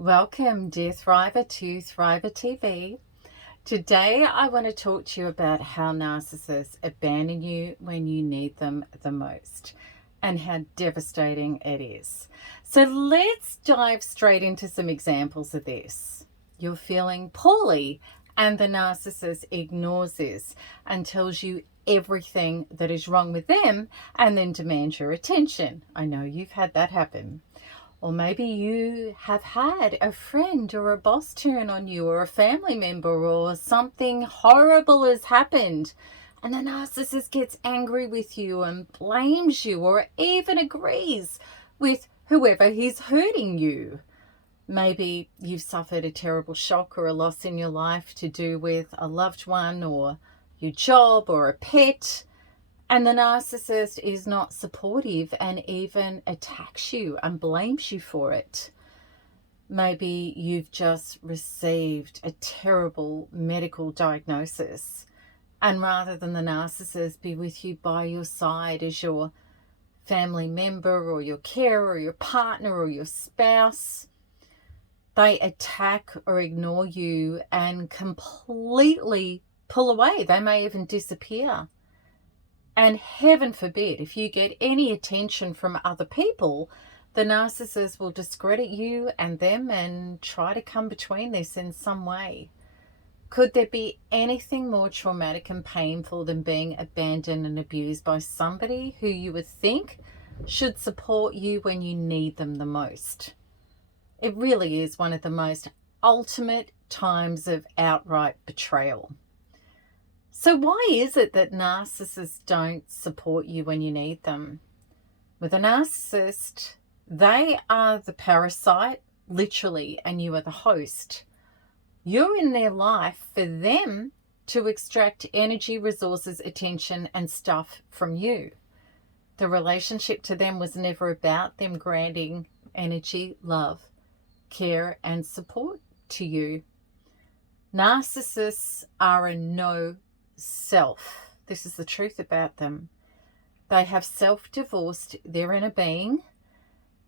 Welcome, dear Thriver, to Thriver TV. Today, I want to talk to you about how narcissists abandon you when you need them the most and how devastating it is. So let's dive straight into some examples of this. You're feeling poorly and the narcissist ignores this and tells you everything that is wrong with them and then demands your attention. I know you've had that happen. Or maybe you have had a friend or a boss turn on you, or a family member, or something horrible has happened and the narcissist gets angry with you and blames you, or even agrees with whoever is hurting you. Maybe you've suffered a terrible shock or a loss in your life to do with a loved one or your job or a pet. And the narcissist is not supportive and even attacks you and blames you for it. Maybe you've just received a terrible medical diagnosis, and rather than the narcissist be with you by your side as your family member or your carer or your partner or your spouse, they attack or ignore you and completely pull away. They may even disappear. And heaven forbid, if you get any attention from other people, the narcissist will discredit you and them and try to come between this in some way. Could there be anything more traumatic and painful than being abandoned and abused by somebody who you would think should support you when you need them the most? It really is one of the most ultimate times of outright betrayal. So why is it that narcissists don't support you when you need them? With a narcissist, they are the parasite, literally, and you are the host. You're in their life for them to extract energy, resources, attention, and stuff from you. The relationship to them was never about them granting energy, love, care, and support to you. Narcissists are a no self. This is the truth about them. They have self-divorced their inner being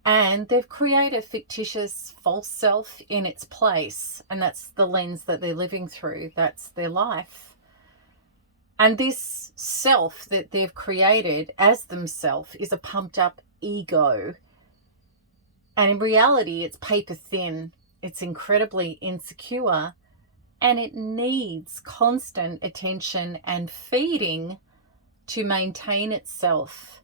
and they've created a fictitious false self in its place, and that's the lens that they're living through. That's their life. And this self that they've created as themselves is a pumped up ego, and in reality it's paper thin. It's incredibly insecure, and it needs constant attention and feeding to maintain itself.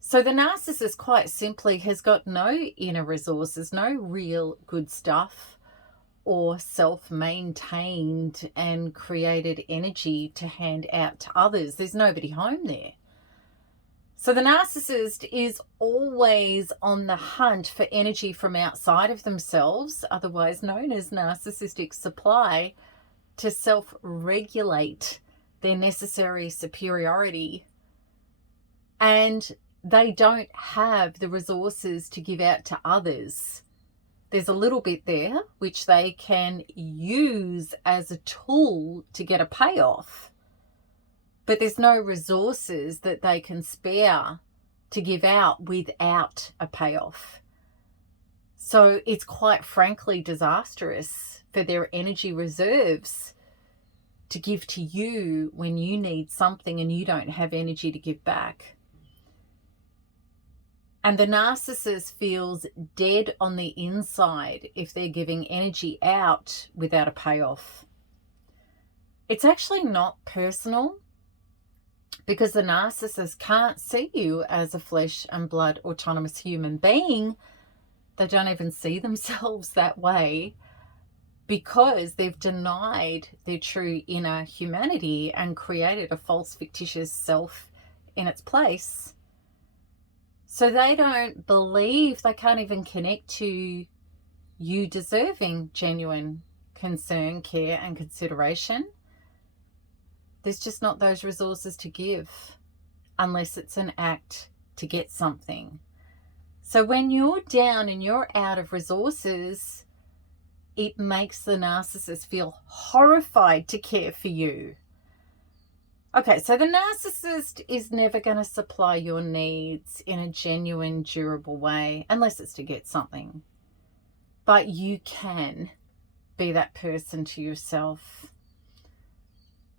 So the narcissist, quite simply, has got no inner resources, no real good stuff or self-maintained and created energy to hand out to others. There's nobody home there. So the narcissist is always on the hunt for energy from outside of themselves, otherwise known as narcissistic supply, to self-regulate their necessary superiority. And they don't have the resources to give out to others. There's a little bit there which they can use as a tool to get a payoff, but there's no resources that they can spare to give out without a payoff. So it's quite frankly disastrous for their energy reserves to give to you when you need something and you don't have energy to give back. And the narcissist feels dead on the inside if they're giving energy out without a payoff. It's actually not personal, because the narcissist can't see you as a flesh and blood autonomous human being. They don't even see themselves that way because they've denied their true inner humanity and created a false fictitious self in its place. So they don't believe, they can't even connect to you deserving genuine concern, care, and consideration. There's just not those resources to give unless it's an act to get something. So when you're down and you're out of resources, it makes the narcissist feel horrified to care for you. Okay, so the narcissist is never going to supply your needs in a genuine, durable way unless it's to get something. but you can be that person to yourself.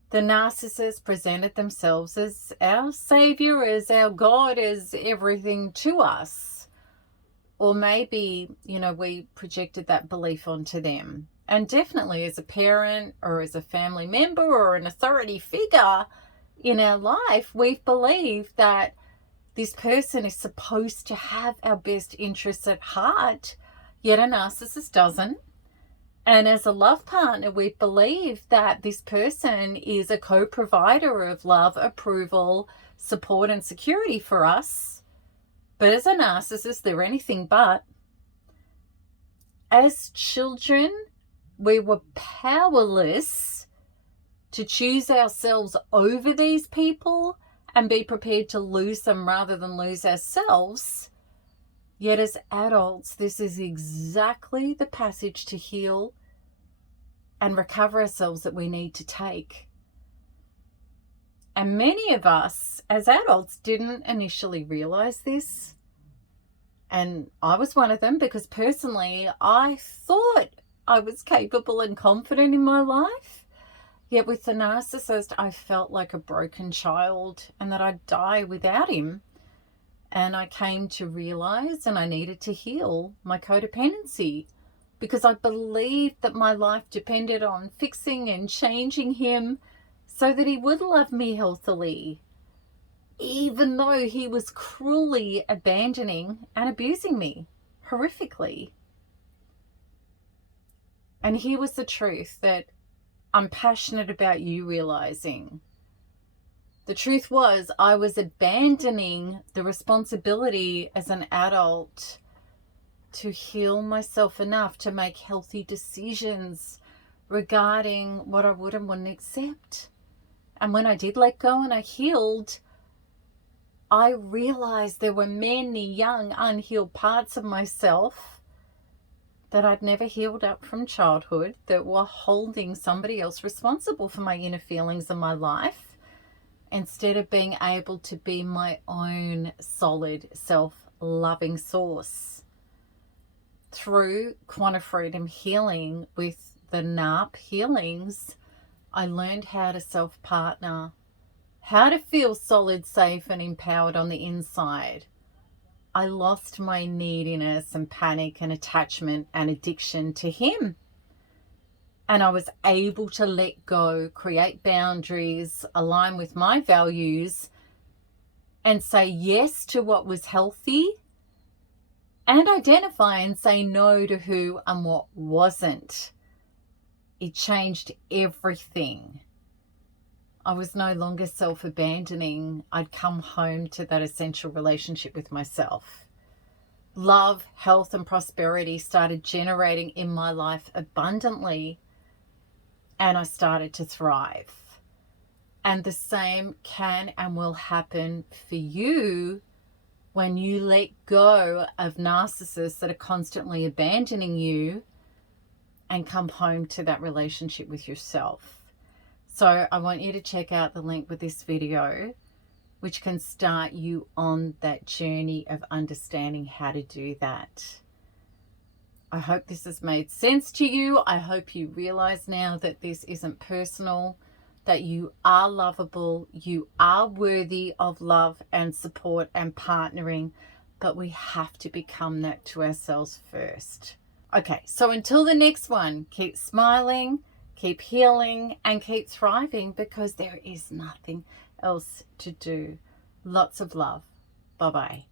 The narcissist presented themselves as our savior, as our God, as everything to us. Or maybe, we projected that belief onto them. And definitely as a parent or as a family member or an authority figure in our life, we've believed that this person is supposed to have our best interests at heart, yet a narcissist doesn't. And as a love partner, we believe that this person is a co-provider of love, approval, support, and security for us. But as a narcissist, they're anything but. As children, we were powerless to choose ourselves over these people and be prepared to lose them rather than lose ourselves. Yet as adults, this is exactly the passage to heal and recover ourselves that we need to take. And many of us as adults didn't initially realize this. And I was one of them, because personally, I thought I was capable and confident in my life. Yet with the narcissist, I felt like a broken child and that I'd die without him. And I came to realize and I needed to heal my codependency, because I believed that my life depended on fixing and changing him so that he would love me healthily, even though he was cruelly abandoning and abusing me horrifically. And here was the truth that I'm passionate about you realizing. The truth was, I was abandoning the responsibility as an adult to heal myself enough to make healthy decisions regarding what I would and wouldn't accept. And when I did let go and I healed, I realized there were many young, unhealed parts of myself that I'd never healed up from childhood that were holding somebody else responsible for my inner feelings in my life, instead of being able to be my own solid, self-loving source. Through quantum freedom healing with the NARP healings, I learned how to self-partner, how to feel solid, safe, and empowered on the inside. I lost my neediness and panic and attachment and addiction to him. And I was able to let go, create boundaries, align with my values, and say yes to what was healthy, and identify and say no to who and what wasn't. It changed everything. I was no longer self-abandoning. I'd come home to that essential relationship with myself. Love, health, and prosperity started generating in my life abundantly, and I started to thrive. And the same can and will happen for you when you let go of narcissists that are constantly abandoning you and come home to that relationship with yourself. So I want you to check out the link with this video, which can start you on that journey of understanding how to do that. I hope this has made sense to you. I hope you realize now that this isn't personal, that you are lovable, you are worthy of love and support and partnering, but we have to become that to ourselves first. Okay, so until the next one, keep smiling, keep healing, and keep thriving, because there is nothing else to do. Lots of love. Bye-bye.